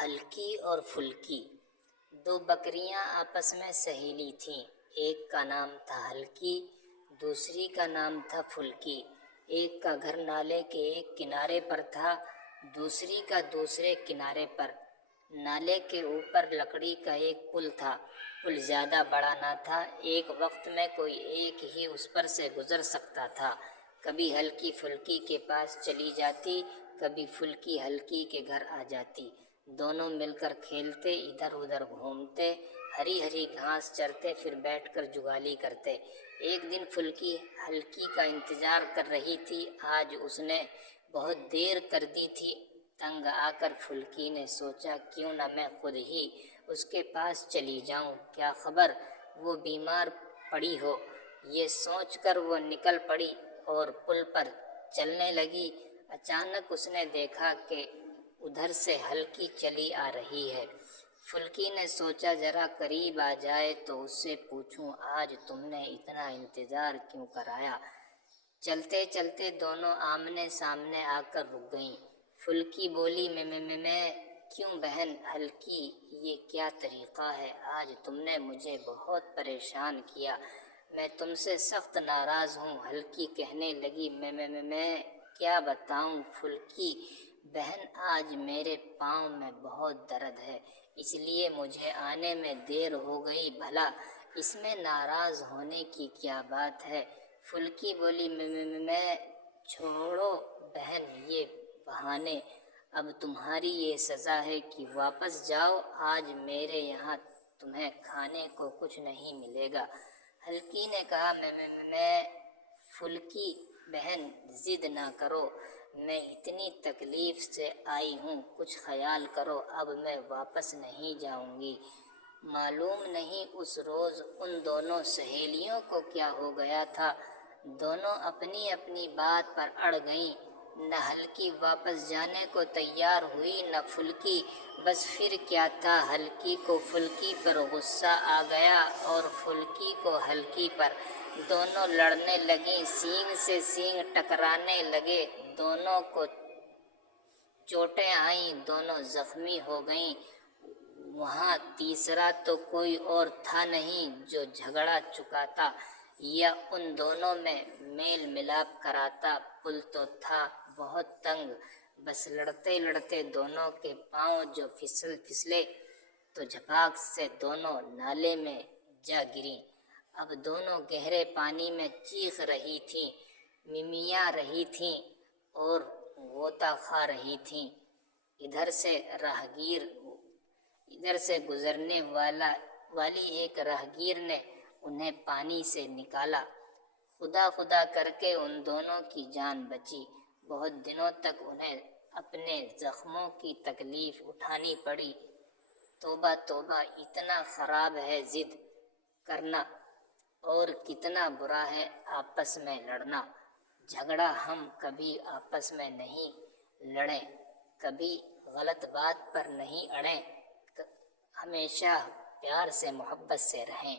ہلکی اور پھلکی دو بکریاں آپس میں سہیلی تھیں۔ ایک کا نام تھا ہلکی، دوسری کا نام تھا پھلکی۔ ایک کا گھر نالے کے ایک کنارے پر تھا، دوسری کا دوسرے کنارے پر۔ نالے کے اوپر لکڑی کا ایک پل تھا۔ پل زیادہ بڑا نہ تھا، ایک وقت میں کوئی ایک ہی اس پر سے گزر سکتا تھا۔ کبھی ہلکی پھلکی کے پاس چلی جاتی، کبھی پھلکی ہلکی کے گھر آ جاتی۔ دونوں مل کر کھیلتے، ادھر ادھر گھومتے، ہری ہری گھاس چرتے، پھر بیٹھ کر جگالی کرتے۔ ایک دن پھلکی ہلکی کا انتظار کر رہی تھی۔ آج اس نے بہت دیر کر دی تھی۔ تنگ آ کر پھلکی نے سوچا کیوں نہ میں خود ہی اس کے پاس چلی جاؤں، کیا خبر وہ بیمار پڑی ہو۔ یہ سوچ کر وہ نکل پڑی اور پل پر چلنے لگی۔ اچانک اس نے دیکھا کہ ادھر سے ہلکی چلی آ رہی ہے۔ پھلکی نے سوچا ذرا قریب آ جائے تو اس سے پوچھوں آج تم نے اتنا انتظار کیوں کرایا۔ چلتے چلتے دونوں آمنے سامنے آ کر رک گئیں۔ پھلکی بولی میں کیوں بہن ہلکی، یہ کیا طریقہ ہے، آج تم نے مجھے بہت پریشان کیا، میں تم سے سخت ناراض ہوں۔ ہلکی کہنے لگی میں کیا بتاؤں پھلکی بہن، آج میرے پاؤں میں بہت درد ہے، اس لیے مجھے آنے میں دیر ہو گئی، بھلا اس میں ناراض ہونے کی کیا بات ہے۔ پھلکی بولی میں چھوڑو بہن یہ بہانے، اب تمہاری یہ سزا ہے کہ واپس جاؤ، آج میرے یہاں تمہیں کھانے کو کچھ نہیں ملے گا۔ ہلکی نے کہا میں پھلکی بہن ضد نہ کرو، میں اتنی تکلیف سے آئی ہوں، کچھ خیال کرو، اب میں واپس نہیں جاؤں گی۔ معلوم نہیں اس روز ان دونوں سہیلیوں کو کیا ہو گیا تھا، دونوں اپنی اپنی بات پر اڑ گئیں۔ نہ ہلکی واپس جانے کو تیار ہوئی نہ پھلکی، بس پھر کیا تھا، ہلکی کو پھلکی پر غصہ آ گیا اور پھلکی کو ہلکی پر۔ دونوں لڑنے لگیں، سینگ سے سینگ ٹکرانے لگے، دونوں کو چوٹیں آئیں، دونوں زخمی ہو گئیں۔ وہاں تیسرا تو کوئی اور تھا نہیں جو جھگڑا چکاتا یا ان دونوں میں میل ملاپ کراتا۔ پل تو تھا بہت تنگ، بس لڑتے لڑتے دونوں کے پاؤں جو پھسلے تو جھپاک سے دونوں نالے میں جا گریں۔ اب دونوں گہرے پانی میں چیخ رہی تھیں، ممیا رہی تھیں اور غوطہ کھا رہی تھیں۔ ادھر سے گزرنے والی ایک راہگیر نے انہیں پانی سے نکالا۔ خدا خدا کر کے ان دونوں کی جان بچی۔ بہت دنوں تک انہیں اپنے زخموں کی تکلیف اٹھانی پڑی۔ توبہ توبہ، اتنا خراب ہے ضد کرنا، اور کتنا برا ہے آپس میں لڑنا۔ جھگڑا ہم کبھی آپس میں نہیں لڑیں، کبھی غلط بات پر نہیں اڑیں، ہمیشہ پیار سے محبت سے رہیں۔